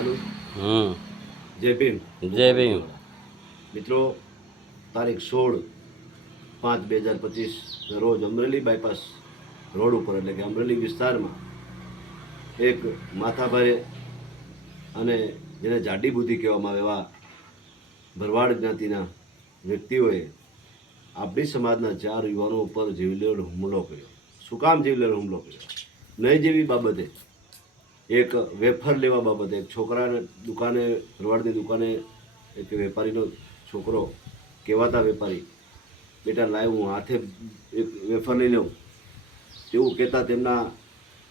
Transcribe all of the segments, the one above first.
Hello. जय भीम। जय भीम। મિત્રો, તારીખ 16/5/2025 રોજ અમરેલી બાયપાસ રોડ ઉપર એટલે કે અમરેલી વિસ્તારમાં એક માથાભારે અને જેને જાડી બુદ્ધિ કહેવામાં આવે એવા ભરવાડ જ્ઞાતિના વ્યક્તિઓએ આપણી સમાજના 4 યુવાનો ઉપર જીવલેણ હુમલો કર્યો. શું કામ જીવલેણ હુમલો કર્યો? નહીં જેવી બાબતે, એક વેફર લેવા બાબતે એક છોકરાને દુકાને, ભરવાડની દુકાને એક વેપારીનો છોકરો કહેવાતા વેપારી, બેટા લાવ હું હાથે એક વેફર લઈ લઉં, તેવું કહેતા તેમના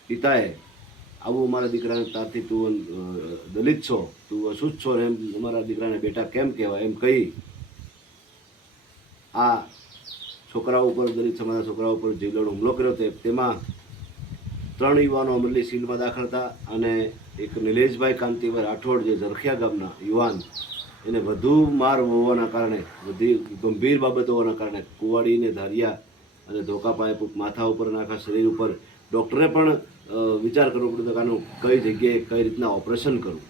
પિતાએ આવું અમારા દીકરાને તારથી તું દલિત છો, તું અશુદ્ધ છો ને એમ અમારા દીકરાને બેટા કેમ કહેવાય એમ કહી આ છોકરાઓ ઉપર, દલિત સમાજના છોકરાઓ ઉપર જીવલેણ હુમલો કર્યો. તેમાં 3 યુવાનો અમરેલી સિવિલમાં દાખલ હતા અને એક નિલેશભાઈ કાંતિભાઈ રાઠોડ જે ઝરખિયા ગામના યુવાન, એને વધુ માર હોવાના કારણે, બધી ગંભીર બાબતો હોવાના કારણે કુવાડીને ધાર્યા અને ધોકા પાઇપ માથા ઉપર અને આખા શરીર ઉપર ડૉક્ટરે પણ વિચાર કરવો પડ્યો કે આનું કઈ જગ્યાએ કઈ રીતના ઓપરેશન કરવું.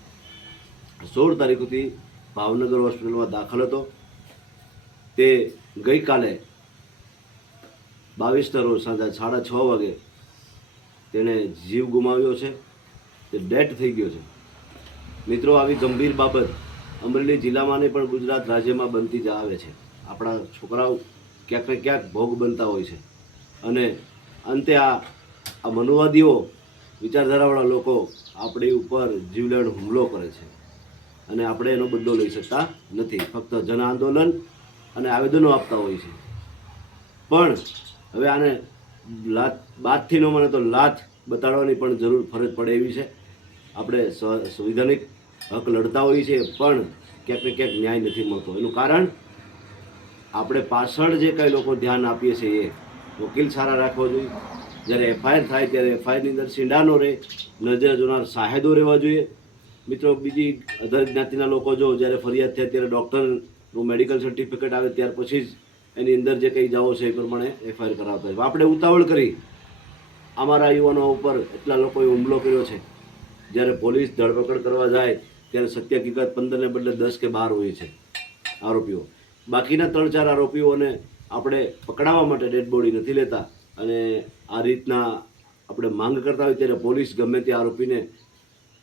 16 તારીખથી ભાવનગર હોસ્પિટલમાં દાખલ હતો. તે ગઈકાલે 22ના રોજ સાંજે 6:30 વાગે તેણે જીવ ગુમાવ્યો છે, તે ડેથ થઈ ગયો છે. મિત્રો, આવી ગંભીર બાબત અમરેલી જિલ્લામાં નહીં પણ ગુજરાત રાજ્યમાં બનતી જ આવે છે. આપણા છોકરાઓ ક્યાંક ને ક્યાંક ભોગ બનતા હોય છે અને અંતે આ મનુવાદીઓ, વિચારધારાવાળા લોકો આપણી ઉપર જીવલેણ હુમલો કરે છે અને આપણે એનો બદલો લઈ શકતા નથી. ફક્ત જન આંદોલન અને આવેદનો આપતા હોય છે. પણ હવે આને બાદથી ન મને તો લાત બતાડવાની પણ જરૂર, ફરજ પડે એવી છે. આપણે સંવિધાનિક હક લડતા હોઈએ છીએ પણ ક્યાંક ને ક્યાંક ન્યાય નથી મળતો. એનું કારણ આપણે પાછળ જે કંઈ લોકો ધ્યાન આપીએ છીએ એ વકીલ સારા રાખવો જોઈએ. જ્યારે એફઆઈઆર થાય ત્યારે એફઆઈઆરની અંદર સીંડા ન રહે, નજરે જોનાર સાહેદો રહેવા જોઈએ. મિત્રો, બીજી અધર જ્ઞાતિના લોકો જો જ્યારે ફરિયાદ થાય ત્યારે ડૉક્ટરનું મેડિકલ સર્ટિફિકેટ આવે ત્યાર પછી જ એની અંદર જે કંઈ જાઓ છે એ પ્રમાણે એફઆઈઆર કરાવતા હોય. આપણે ઉતાવળ કરી અમારા યુવાનો ઉપર એટલા લોકોએ હુમલો કર્યો છે. જ્યારે પોલીસ ધરપકડ કરવા જાય ત્યારે સત્ય હકીકત 15ને બદલે 10 કે 12 હોય છે આરોપીઓ. બાકીના 3-4 આરોપીઓને આપણે પકડાવવા માટે ડેડ બોડી નથી લેતા અને આ રીતના આપણે માંગ કરતા હોય ત્યારે પોલીસ ગમે તે આરોપીને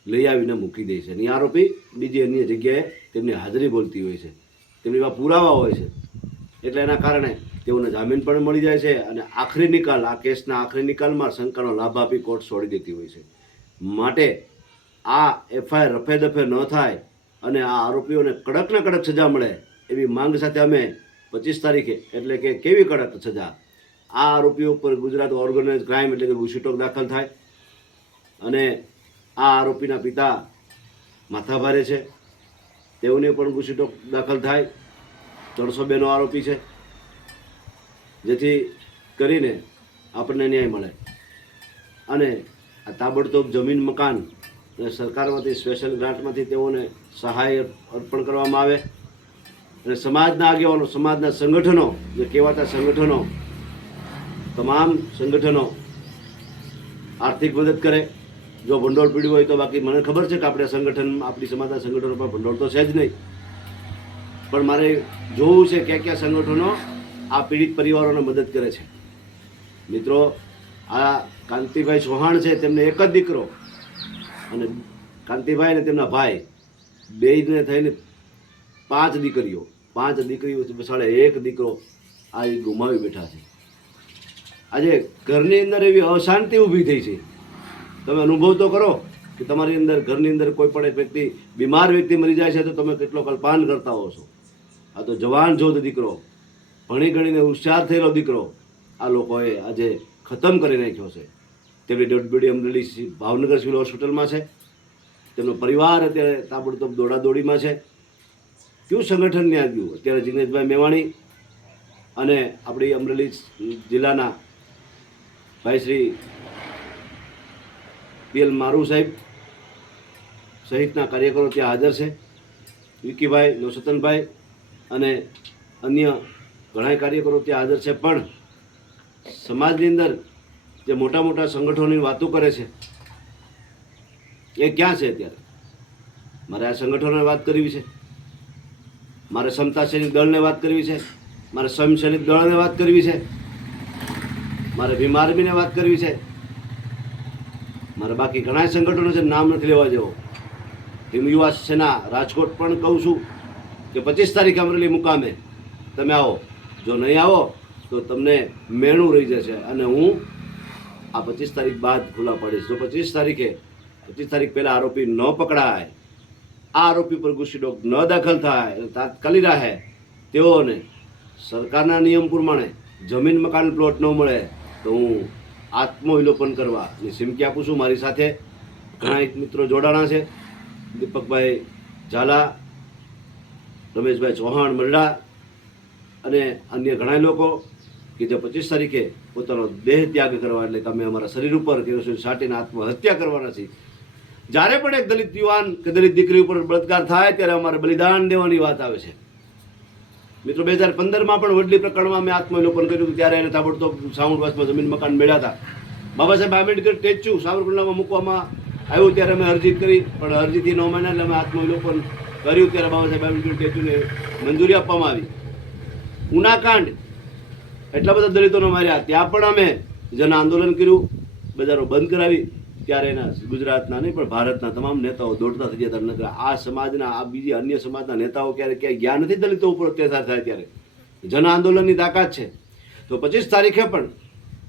લઈ આવીને મૂકી દે છે અને એ આરોપી બીજી અન્ય જગ્યાએ તેમની હાજરી બોલતી હોય છે, તેમની એવા પુરાવા હોય છે. એટલે એના કારણે તેઓને જામીન પણ મળી જાય છે અને આખરી નિકાલ, આ કેસના આખરી નિકાલમાં શંકાનો લાભ આપી કોર્ટ છોડી દેતી હોય છે. માટે આ એફઆઈઆર રફે દફે ન થાય અને આ આરોપીઓને કડકને કડક સજા મળે એવી માંગ સાથે અમે 25 તારીખે, એટલે કે કેવી કડક સજા, આ આરોપીઓ ઉપર ગુજરાત ઓર્ગેનાઇઝ ક્રાઇમ એટલે કે ગુસ્સીટોક દાખલ થાય અને આ આરોપીના પિતા માથાભારે છે તેઓની પણ ગુસ્સીટોક દાખલ થાય. 302 નો આરોપી છે, જેથી કરીને આપણને ન્યાય મળે અને આ તાબડતોબ જમીન, મકાન અને સરકારમાંથી સ્પેશિયલ ગ્રાન્ટમાંથી તેઓને સહાય અર્પણ કરવામાં આવે અને સમાજના આગેવાનો, સમાજના સંગઠનો, જે કહેવાતા સંગઠનો, તમામ સંગઠનો આર્થિક મદદ કરે. જો ભંડોળ પીડ્યું હોય તો. બાકી મને ખબર છે કે આપણે સંગઠન, આપણી સમાજના સંગઠનો પર ભંડોળ તો છે જ નહીં, પણ મારે જોવું છે ક્યાં સંગઠનો આ પીડિત પરિવારોને મદદ કરે છે. મિત્રો, આ કાંતિભાઈ ચૌહાણ છે, તેમને એક જ દીકરો અને કાંતિભાઈ અને તેમના ભાઈ બેયને થઈને 5 દીકરીઓ, 5 દીકરીઓ બસાડે એક દીકરો આ ગુમાવી બેઠા છે. આજે ઘરની અંદર એવી અશાંતિ ઊભી થઈ છે. તમે અનુભવ તો કરો કે તમારી અંદર, ઘરની અંદર કોઈ પણ એક વ્યક્તિ, બીમાર વ્યક્તિ મરી જાય છે તો તમે કેટલો કલ્પાન કરતા હો છો. આ તો જવાન જોધ દીકરો, ભણી ગણીને હોશિયાર થયેલો દીકરો આ લોકોએ આજે ખતમ કરી નાખ્યો છે. તેમની dead body Amreli Bhavnagar civil હોસ્પિટલમાં છે. તેમનો પરિવાર અત્યારે તાબડતોબ દોડાદોડીમાં છે. કયું સંગઠન ન્યા ગયું? અત્યારે જિગ્નેશભાઈ મેવાણી અને આપણી અમરેલી જિલ્લાના ભાઈ શ્રી PL મારુ સાહેબ સહિતના કાર્યકરો ત્યાં હાજર છે. વિકીભાઈ, નવસતનભાઈ અને અન્ય ઘણા કાર્યકરો ત્યાં હાજર છે. પણ સમાજની અંદર જે મોટા મોટા સંગઠનોની વાતો કરે છે એ ક્યાં છે અત્યારે? મારે આ સંગઠનોને વાત કરવી છે, મારે સમતા સૈનિક દળને વાત કરવી છે, મારે સ્વયં સૈનિક દળને વાત કરવી છે, મારે ભીમ આર્મીને વાત કરવી છે, મારે બાકી ઘણા સંગઠનો છે, નામ નથી લેવા જેવો. ટીમ યુવા સેના રાજકોટ પણ કહું છું કે 25 તારીખે અમરેલી મુકામે તમે આવો. જો નહીં આવો તો તમને મેણું રહી જશે અને હું આ 25 તારીખ બાદ ખુલ્લા પાડીશ. જો 25 તારીખ પહેલાં આરોપી ન પકડાય, આ આરોપી પર ગુસ્સી ડોક ન દાખલ થાય, તાત્કાલિક રાહે તેઓને સરકારના નિયમ પ્રમાણે જમીન મકાન પ્લોટ ન મળે તો હું આત્મવિલોપન કરવાની ચીમકી આપું છું. મારી સાથે ઘણા એક મિત્રો જોડાણા છે, દીપકભાઈ ઝાલા, રમેશભાઈ ચૌહાણ મરડા અને અન્ય ઘણા લોકો કે જે 25 તારીખે પોતાનો દેહ ત્યાગ કરવા, એટલે કે અમે અમારા શરીર ઉપર કેરોસીન છાંટીને આત્મહત્યા કરવાના છીએ. જ્યારે પણ એક દલિત યુવાન કે દલિત દીકરી ઉપર બળાત્કાર થાય ત્યારે અમારે બલિદાન દેવાની વાત આવે છે. મિત્રો 2015માં પણ વડલી પ્રકરણમાં મેં આત્મવિલોપન કર્યું હતું, ત્યારે એને તાબડતોબ સાઉન્ડ વાસમાં જમીન મકાન મળ્યા હતા. બાબા સાહેબ આંબેડકર સ્ટેચ્યુ સાવરકુંડલામાં મૂકવામાં આવ્યું ત્યારે અમે અરજી કરી, પણ અરજીથી 9 મહિના એટલે અમે આત્મવિલોપન કર્યું ત્યારે બાબા સાહેબ આંબેડકર સ્ટેચ્યુને મંજૂરી આપવામાં આવી. ઉનાકાંડ એટલા બધા દલિતોને માર્યા, ત્યાં પણ અમે જન આંદોલન કર્યું, બજારો બંધ કરાવી. ત્યારે એના ગુજરાતના નહીં પણ ભારતના તમામ નેતાઓ દોડતા થઈ જતા. નકર આ સમાજના, આ બીજી અન્ય સમાજના નેતાઓ ક્યાંય ગયા નથી દલિતો ઉપર અત્યાચાર થાય ત્યારે. જન આંદોલનની તાકાત છે. તો 25 તારીખે પણ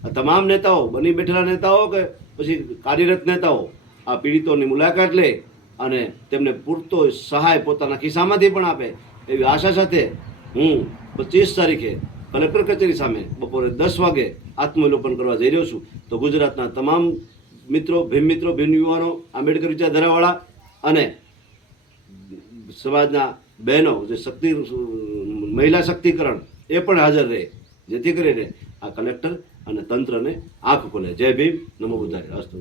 આ તમામ નેતાઓ, બની બેઠેલા નેતાઓ કે પછી કાર્યરત નેતાઓ આ પીડિતોની મુલાકાત લે અને તેમને પૂરતો સહાય પોતાના ખિસ્સામાંથી પણ આપે એવી આશા સાથે હું 25 તારીખે કલેક્ટર કચેરી સામે બપોરે 10 વાગે આત્મવિલોપન કરવા જઈ રહ્યો છું. તો ગુજરાતના તમામ મિત્રો, ભીમ યુવાનો, આંબેડકર વિચારધારાવાળા અને સમાજના બહેનો, જે મહિલા શક્તિકરણ એ પણ હાજર રહે, જેથી કરીને આ કલેક્ટર અને તંત્રને આંખ ખોલે. જય ભીમ, નમો બુદ્ધાય. અસ્તુ.